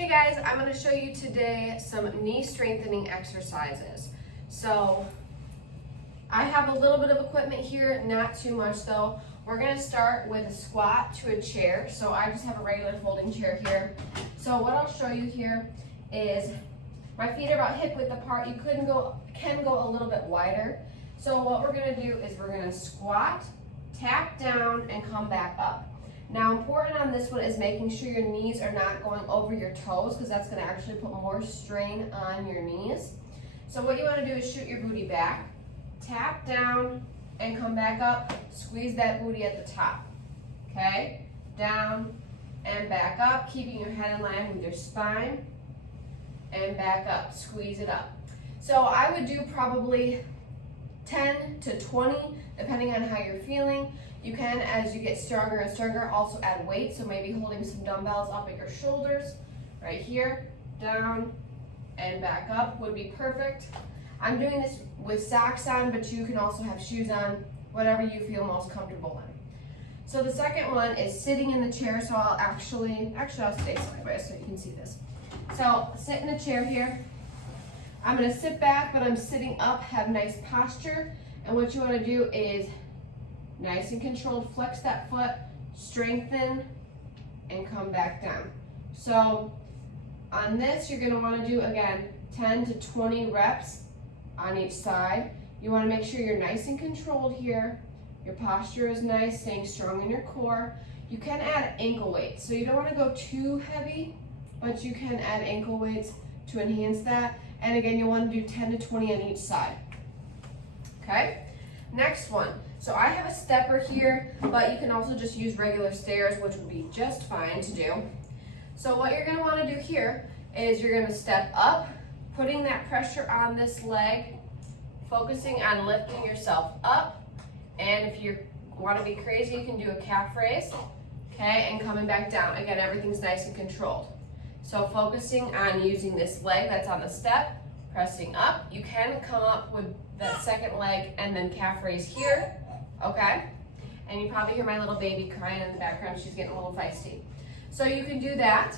Hey guys, I'm going to show you today some knee strengthening exercises. So I have a little bit of equipment here, not too much though. We're going to start with a squat to a chair. So I just have a regular folding chair here. So what I'll show you here is my feet are about hip width apart. You can go a little bit wider. So what we're going to do is we're going to squat, tap down, and come back up. Now, important on this one is making sure your knees are not going over your toes, because that's going to actually put more strain on your knees. So what you want to do is shoot your booty back, tap down, and come back up. Squeeze that booty at the top. Okay? Down and back up, keeping your head in line with your spine. And back up. Squeeze it up. So I would do probably 10 to 20, depending on how you're feeling. You can, as you get stronger and stronger, also add weight. So maybe holding some dumbbells up at your shoulders, right here, down and back up would be perfect. I'm doing this with socks on, but you can also have shoes on, whatever you feel most comfortable in. So the second one is sitting in the chair. So I'll actually I'll stay sideways so you can see this. So sit in a chair here. I'm gonna sit back, but I'm sitting up, have nice posture. And what you wanna do is nice and controlled, flex that foot, strengthen, and come back down. So on this, you're gonna wanna do, again, 10 to 20 reps on each side. You wanna make sure you're nice and controlled here. Your posture is nice, staying strong in your core. You can add ankle weights. So you don't wanna go too heavy, but you can add ankle weights to enhance that. And again, you wanna do 10 to 20 on each side. Okay? Next one. So I have a stepper here, but you can also just use regular stairs, which would be just fine to do. So what you're gonna wanna do here is you're gonna step up, putting that pressure on this leg, focusing on lifting yourself up. And if you wanna be crazy, you can do a calf raise, okay, and coming back down. Again, everything's nice and controlled. So focusing on using this leg that's on the step, pressing up. You can come up with that second leg and then calf raise here. Okay, and you probably hear my little baby crying in the background. She's getting a little feisty. So you can do that.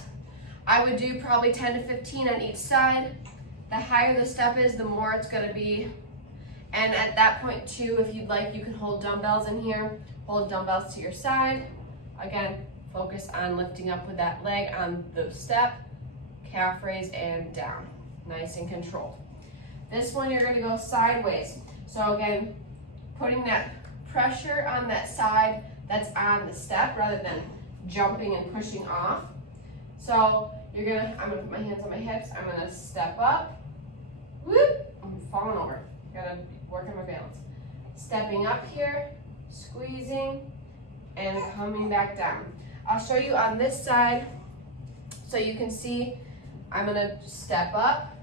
I would do probably 10 to 15 on each side. The higher the step is, the more it's gonna be. And at that point too, if you'd like, you can hold dumbbells in here. Hold dumbbells to your side. Again, focus on lifting up with that leg on the step, calf raise, and down. Nice and controlled. This one, you're gonna go sideways. So again, putting that pressure on that side that's on the step rather than jumping and pushing off. So I'm gonna put my hands on my hips. I'm gonna step up. Whoop! I'm falling over. Gotta work on my balance. Stepping up here, squeezing, and coming back down. I'll show you on this side so you can see. I'm gonna step up.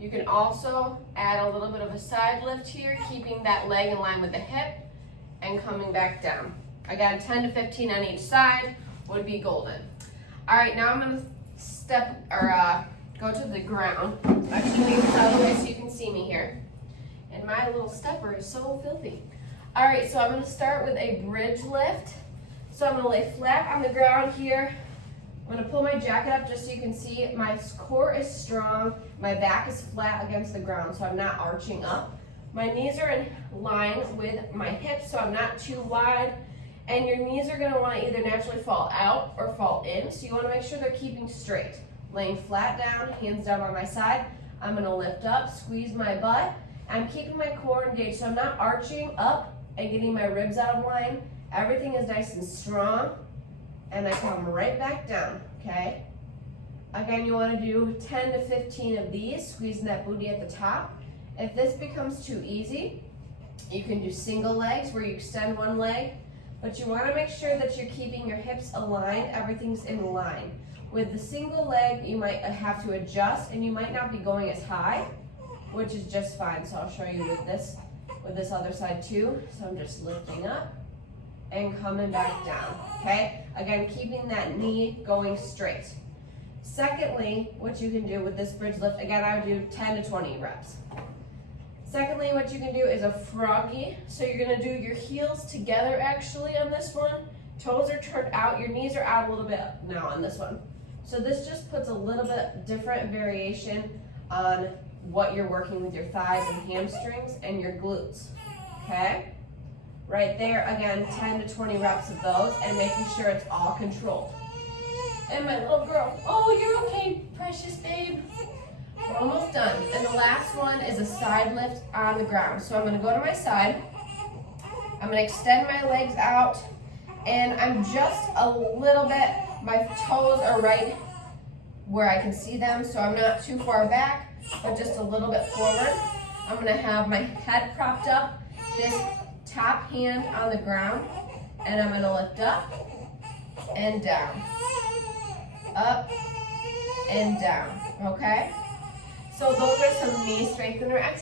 You can also add a little bit of a side lift here, keeping that leg in line with the hip and coming back down. Again, 10 to 15 on each side would be golden. All right, now I'm gonna go to the ground. Actually, move this out of the way so you can see me here. And my little stepper is so filthy. All right, so I'm gonna start with a bridge lift. So I'm gonna lay flat on the ground here. I'm gonna pull my jacket up just so you can see my core is strong. My back is flat against the ground, so I'm not arching up. My knees are in line with my hips, so I'm not too wide. And your knees are gonna wanna either naturally fall out or fall in, so you wanna make sure they're keeping straight. Laying flat down, hands down by my side. I'm gonna lift up, squeeze my butt. I'm keeping my core engaged, so I'm not arching up and getting my ribs out of line. Everything is nice and strong. And I come right back down, okay? Again, you wanna do 10 to 15 of these, squeezing that booty at the top. If this becomes too easy, you can do single legs where you extend one leg, but you wanna make sure that you're keeping your hips aligned, everything's in line. With the single leg, you might have to adjust and you might not be going as high, which is just fine. So I'll show you with this other side too. So I'm just lifting up and coming back down, okay? Again, keeping that knee going straight. Secondly, what you can do with this bridge lift, again, I would do 10 to 20 reps. Secondly, what you can do is a froggy. So you're gonna do your heels together actually on this one. Toes are turned out, your knees are out a little bit now on this one. So this just puts a little bit different variation on what you're working with your thighs and hamstrings and your glutes, okay? Right there, again, 10 to 20 reps of those and making sure it's all controlled. And my little girl, oh, you're okay, precious babe. We're almost done. And the last one is a side lift on the ground. So I'm gonna go to my side. I'm gonna extend my legs out, and I'm just a little bit, my toes are right where I can see them, so I'm not too far back, but just a little bit forward. I'm gonna have my head propped up, this top hand on the ground, and I'm gonna lift up and down, up and down, okay? So those are some knee strengthener exercises.